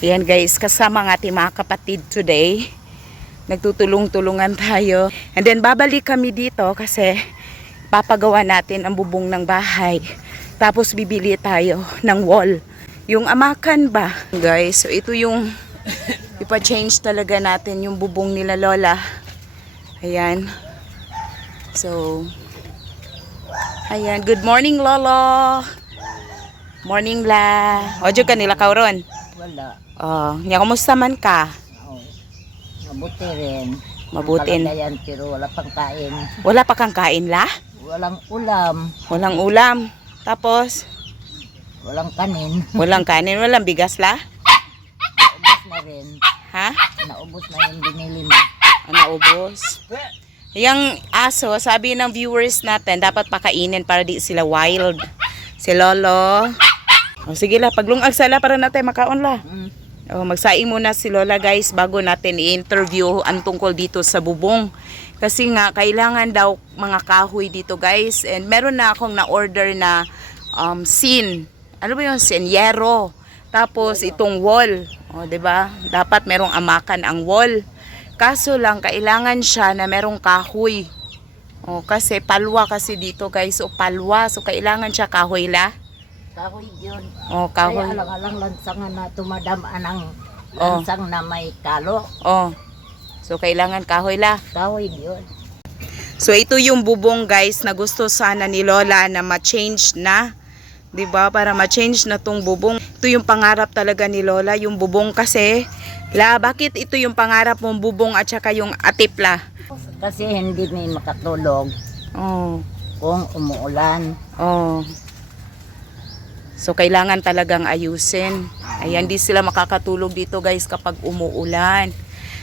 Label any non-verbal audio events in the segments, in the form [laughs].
Ayan guys, kasama ng ating mga kapatid today. Nagtutulong-tulungan tayo. And then babalik kami dito kasi papagawa natin ang bubong ng bahay. Tapos bibili tayo ng wall. Yung amakan ba? Guys, so ito yung [coughs] ipa-change talaga natin yung bubong nila Lola. Ayan. So, ayan. Good morning, Lolo. Morning la. Ojo ka nila kauron. Wala. Oh, nya kumusta man ka? Oh. Mabuti rin. Mabuti. Ang kalagayan, pero wala pang kain. Wala pa kang kain la? Walang ulam. Walang ulam. Tapos, Walang kanin. [laughs] walang kanin, walang bigas la? Naubos na rin. Ha? Naubos na yung binili mo. Ano ubos? Yung aso, sabi ng viewers natin, dapat pakainin para di sila wild. Si Lolo. O sige la, paglungag sala para natin makaon la. Mm. O, magsaing muna si Lola guys bago natin i-interview ang tungkol dito sa bubong. Kasi nga, kailangan daw mga kahoy dito guys. And meron na akong na-order na um, sin. Ano ba yung sin? Yero. Tapos itong wall. O, 'di ba? Dapat merong amakan ang wall. Kaso lang, kailangan siya na merong kahoy. O, kasi palwa kasi dito guys. O, palwa. So, kailangan siya kahoy la. Kahoy yun. O, Kaya kahoy. alang-alang lansangan na tumadamaan ang Oh. lansang na may kalo. O. So, kailangan kahoy la. Kahoy yun. So ito yung bubong guys na gusto sana ni Lola na ma-change na. 'Di ba? Para ma-change na tong bubong. Ito yung pangarap talaga ni Lola, yung bubong kasi. La, bakit ito yung pangarap mong bubong at saka yung atipla? Kasi hindi may makatulog Oh. kung umuulan. Oh. So kailangan talagang ayusin. Ayan, di sila makakatulog dito guys kapag umuulan.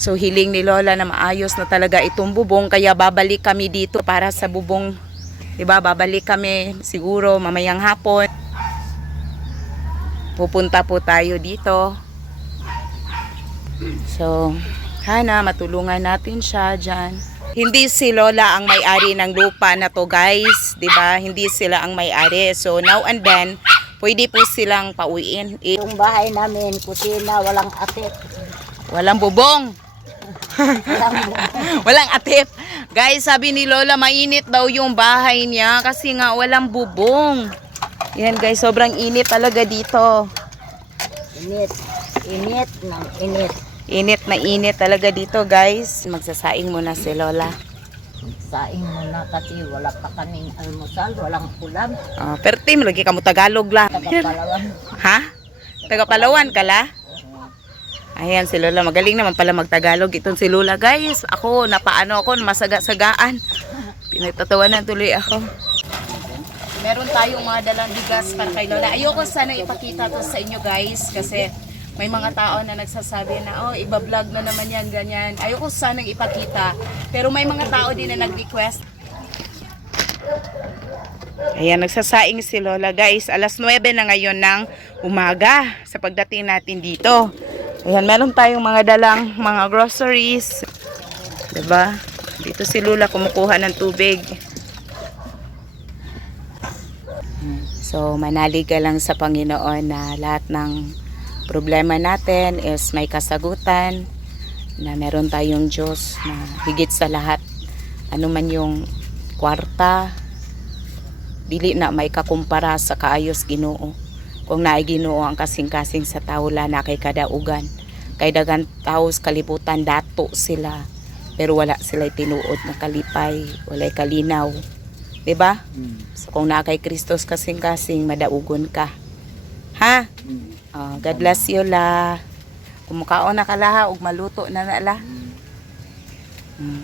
So hiling ni Lola na maayos na talaga itong bubong kaya babalik kami dito para sa bubong. 'Di ba? Babalik kami siguro mamayang hapon. Pupunta po tayo dito. So, sana matulungan natin siya diyan. Hindi si Lola ang may-ari ng lupa na to guys, 'di ba? Hindi sila ang may-ari. So now and then, pwede po silang pauwiin. Eh, Yung bahay namin, kusina, walang atik. walang bubong. Walang [laughs] Walang atip. Guys, sabi ni Lola, mainit daw yung bahay niya kasi nga walang bubong. Yan guys, sobrang init talaga dito. init. Init ng init. Init na init talaga dito guys. Magsasaing muna si Lola. Saing muna kasi wala pa kaming almusal, walang ulam. Uh, pero tim, lagi ka mo Tagalog la. Tagapalawan. Ha? Taga Palawan ka la? Ayan si Lola, magaling naman pala magtagalog itong si Lola guys. Ako, napaano ako, masaga-sagaan. Pinagtatawanan tuloy ako. Meron tayong mga dalang bigas para kay Lola. Ayoko sana ipakita to sa inyo guys kasi may mga tao na nagsasabi na oh, iba-vlog na naman yan, ganyan. Ayoko sanang ipakita. Pero may mga tao din na nag-request Ayan, nagsasaing si Lola guys. Alas 9 na ngayon ng umaga sa pagdating natin dito. Ayan, meron tayong mga dalang mga groceries. ba? Dito si Lola kumukuha ng tubig. So, manalig ka lang sa Panginoon na lahat ng problema natin is may kasagutan na meron tayong Diyos na higit sa lahat. Ano man yung kwarta dili na may kakumpara sa kaayos Ginoo. Kung naay Ginoo ang kasing-kasing sa tao na kay kadaugan. Kay dagan taos kalibutan dato sila. Pero wala sila tinuod na kalipay walay kalinaw. Di ba Mm. so kung na kay Kristos kasing-kasing madaugon ka. Ha? Mm. Ah, God bless you la kumukaon na kalaha ug maluto na na la Mm.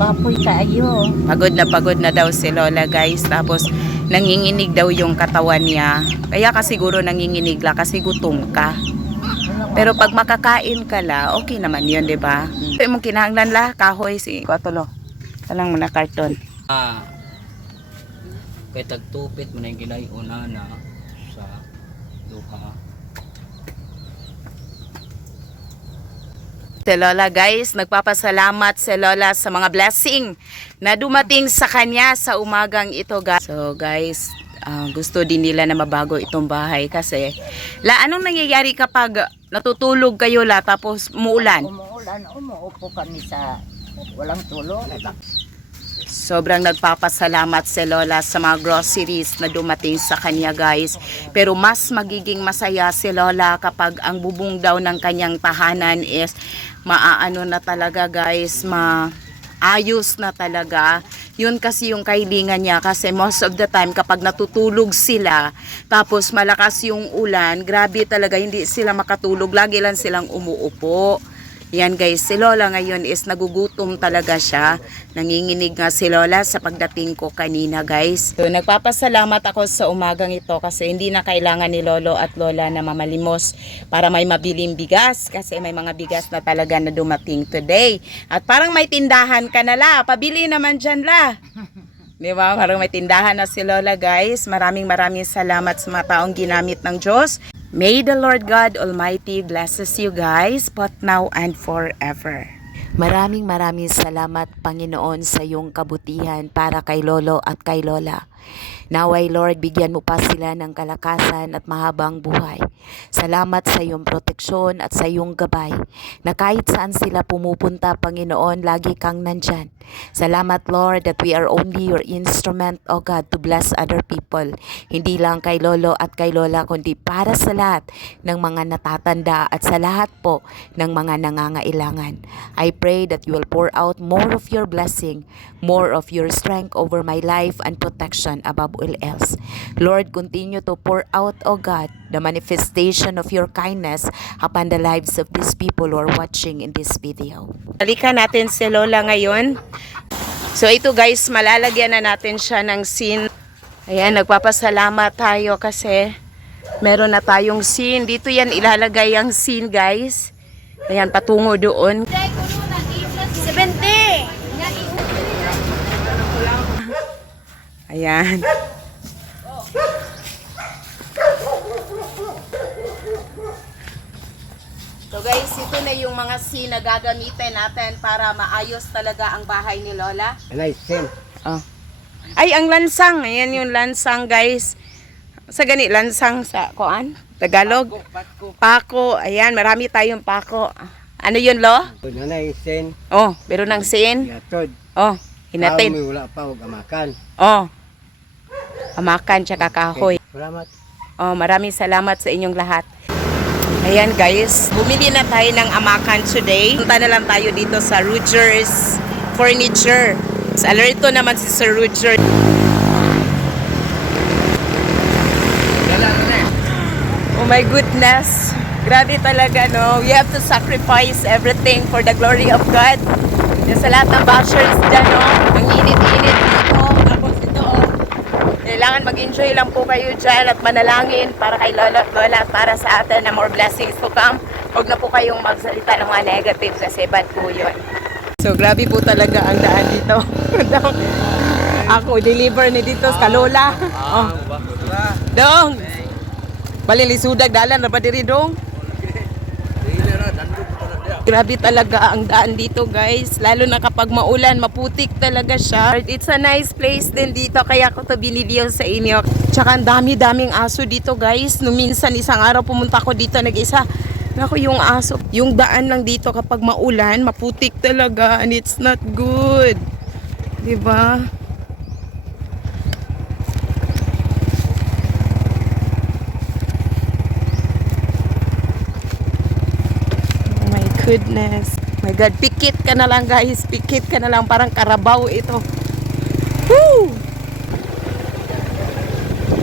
Bapoy kayo. Pagod na pagod na daw si Lola guys. Tapos nanginginig daw yung katawan niya. Kaya ka siguro nanginginig la kasi gutom ka. Pero pag makakain ka la, okay naman yun, di ba? Ito mong kinahanglan la, kahoy si Kuatulo. Talang mo na karton. Ah, kay tagtupit mo na yung ginayuna na sa duha. Si Lola guys, nagpapasalamat si Lola sa mga blessing na dumating sa kanya sa umagang ito guys. So guys, ah, gusto din nila na mabago itong bahay kasi la anong nangyayari kapag natutulog kayo la tapos muulan? Umuulan, umuupo kami sa walang tulong. Sobrang nagpapasalamat si Lola sa mga groceries na dumating sa kanya guys. Pero mas magiging masaya si Lola kapag ang bubong daw ng kanyang tahanan is maaano na talaga guys, maayos na talaga. Yun kasi yung kailingan niya kasi most of the time kapag natutulog sila tapos malakas yung ulan, grabe talaga hindi sila makatulog. Lagi lang silang umuupo. Yan guys, si Lola ngayon is nagugutom talaga siya. Nanginginig nga si Lola sa pagdating ko kanina guys. So nagpapasalamat ako sa umagang ito kasi hindi na kailangan ni Lolo at Lola na mamalimos para may mabiling bigas kasi may mga bigas na talaga na dumating today. At parang may tindahan ka na la, pabili naman dyan la. Di ba? Parang may tindahan na si Lola guys. Maraming maraming salamat sa mga taong ginamit ng Diyos. May the Lord God Almighty blesses you guys, but now and forever. Maraming maraming salamat Panginoon sa iyong kabutihan para kay Lolo at kay Lola. Naway Lord, bigyan mo pa sila ng kalakasan at mahabang buhay. Salamat sa iyong proteksyon at sa iyong gabay na kahit saan sila pumupunta Panginoon, lagi kang nandyan. Salamat Lord that we are only your instrument, O God, to bless other people. Hindi lang kay Lolo at kay Lola, kundi para sa lahat ng mga natatanda at sa lahat po ng mga nangangailangan. I pray that you will pour out more of your blessing, more of your strength over my life and protection above all else. Lord, continue to pour out, O God, the manifestation of your kindness upon the lives of these people who are watching in this video. Balikan natin si Lola ngayon. So ito guys, malalagyan na natin siya ng scene. Ayan, nagpapasalamat tayo kasi meron na tayong scene. Dito yan ilalagay ang scene guys. Ayan, patungo doon. Ayan. So guys, ito na yung mga scene na gagamitin natin para maayos talaga ang bahay ni Lola. Sim. Oh. Ay, ang lansang. Ayan yung lansang, guys. Sa gani, lansang sa kuan? Tagalog? Pako. Ayan, marami tayong pako. Ano yun, lo? Anay, Sin. Oh, pero ng sin. Yatod. Oh, hinatin. wala pa huwag amakan. Oh. Amakan tsaka kahoy. Salamat. Oh, maraming salamat sa inyong lahat. Ayan guys, bumili na tayo ng amakan today. Punta na lang tayo dito sa Rogers Furniture. Sa alerto naman si Sir Roger. Oh my goodness. Grabe talaga, no? We have to sacrifice everything for the glory of God. Yan sa lahat ng bashers dyan, no? Ang init-init dito. Kailangan mag-enjoy lang po kayo dyan at manalangin para kay Lola at Lola para sa atin na more blessings to come. Huwag na po kayong magsalita ng mga negative kasi bad po yun. So, grabe po talaga ang daan dito. [laughs] Ako, deliver ni dito sa Lola. Oh. Dong! Balilisudag dalan na ba diri dong? Grabe talaga ang daan dito guys. Lalo na kapag maulan, maputik talaga siya. It's a nice place din dito kaya ko to biniliw sa inyo. Tsaka ang dami-daming aso dito guys. Nung minsan isang araw pumunta ko dito nag-isa. Naku yung aso. Yung daan lang dito kapag maulan, maputik talaga and it's not good. 'Di ba? Oh my goodness. My God, pikit ka na lang guys. Pikit ka na lang. Parang karabaw ito. Woo!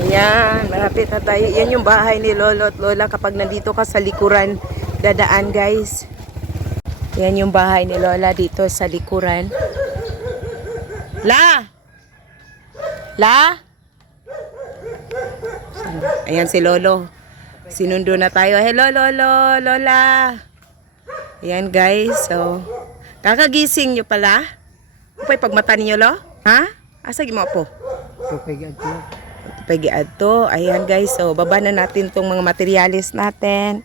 Ayan, malapit na tayo. Yan yung bahay ni Lolo at Lola kapag nandito ka sa likuran. Dadaan guys. Yan yung bahay ni Lola dito sa likuran. La! La! Ayan si Lolo. Sinundo na tayo. Hello, Lolo, Lola. Ayan, guys. So, kakagising nyo pala. Upay pagmata ninyo, lo? Ha? Asa mo po? Tupig ato. Pagi adto. Ayan, guys. So, baba na natin tong mga materialis natin.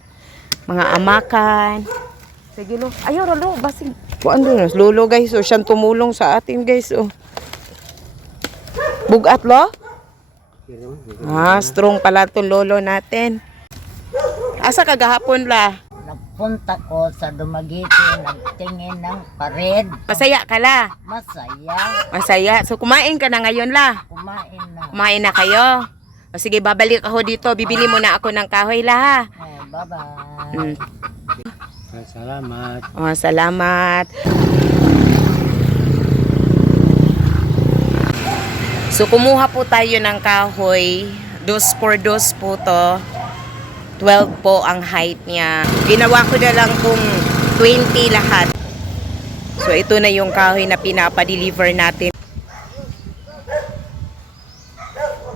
Mga amakan. Sige, lo. Ayaw, lo. Basig. Kuan doon. Lolo, guys. So, siyang tumulong sa atin, guys. Oh. Bugat, lo? Ah, strong pala itong lolo natin. Asa kagahapon la? Nagpunta ko sa Dumaguete, nagtingin ng pared. Masaya ka la. Masaya, Masaya. So kumain ka na ngayon la. kumain na. Kumain na kayo. O sige, babalik ako dito. Bibili muna ako ng kahoy la ha. Oh, bye-bye. Mm. Salamat. Oh, salamat. So kumuha po tayo ng kahoy. Dos por dos po to. 12 po ang height niya. Ginawa ko na lang kung 20 lahat. So ito na yung kahoy na pinapa-deliver natin.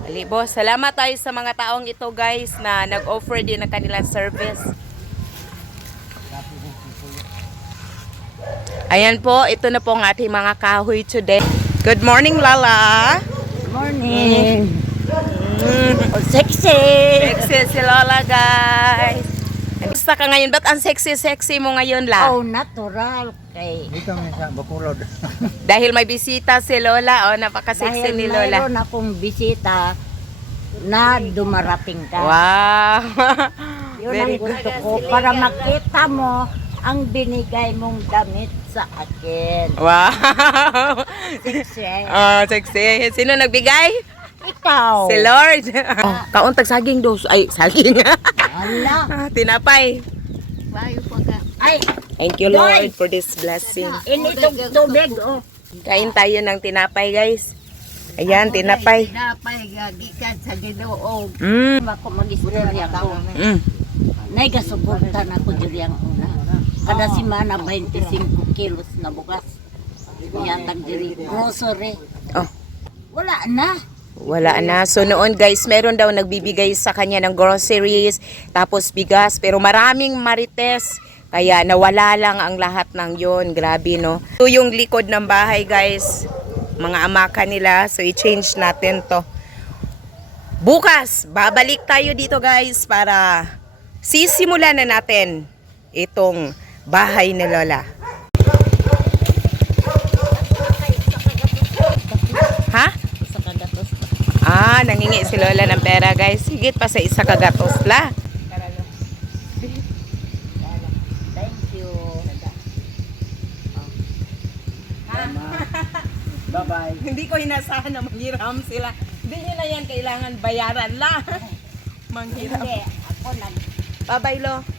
Ali boss, salamat tayo sa mga taong ito guys na nag-offer din ng kanilang service. Ayan po, ito na po ang ating mga kahoy today. Good morning, Lala. Morning. Mm. Oh, sexy. Sexy si Lola, guys. Gusto ka ngayon? Ba't ang sexy-sexy mo ngayon, La? Oh, natural. Kay Dito mo sa Bakulod. [laughs] Dahil may bisita si Lola. Oh, napaka-sexy dahil ni Lola. mayroon akong bisita na dumarating ka. Wow. [laughs] Yun Very ang gusto ko para makita mo ang binigay mong damit sa akin. Wow. [laughs] Sexy. Oh, sexy. Sino nagbigay? Ikaw. Si Lord. Oh, kauntag saging dos. Ay, saging. Ala. Ah, Tinapay. Ay, Thank you, Lord, for this blessing. initong tubig. Oh. Kain tayo ng tinapay, guys. Ayan, tinapay. Tinapay, gagikan sa ginoo. Mm. Ako mag-istorya ko. Mm. Nay, gasuportan ako diri ang una. Kada semana, 25 kilos na bukas. Yatag diri, grocery. Oh. Wala na. Wala na. So noon guys, meron daw nagbibigay sa kanya ng groceries, tapos bigas, pero maraming marites. Kaya nawala lang ang lahat ng yon. Grabe no. Ito yung likod ng bahay guys. Mga amaka nila. So i-change natin to. Bukas, babalik tayo dito guys para sisimulan na natin itong bahay ni Lola. Ha? Sa kagatos. Ah, nangingi si Lola ng pera, guys. Higit pa sa isa kagatos la. Thank you. Bye-bye. [laughs] Hindi ko inasahan na manghiram sila. Hindi nyo na yan kailangan bayaran la. [laughs] manghiram. Hindi, ako Bye-bye, Lo.